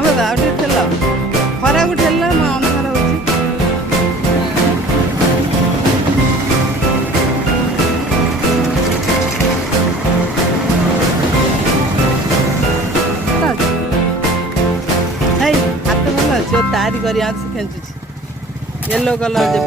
ଆମେ ଆଉ ଟିକେ ଠେଲ ଖରାକୁ ଠେଲିଲା ମୁଁ ଅନ୍ଧାର ହେଉଛି। ହେଇ ହାତ ଭଲ ଅଛି ଓ ତାରି କରି ଆସି ଖେଞ୍ଚୁଛି ୟେଲୋ କଲର୍ ଯେ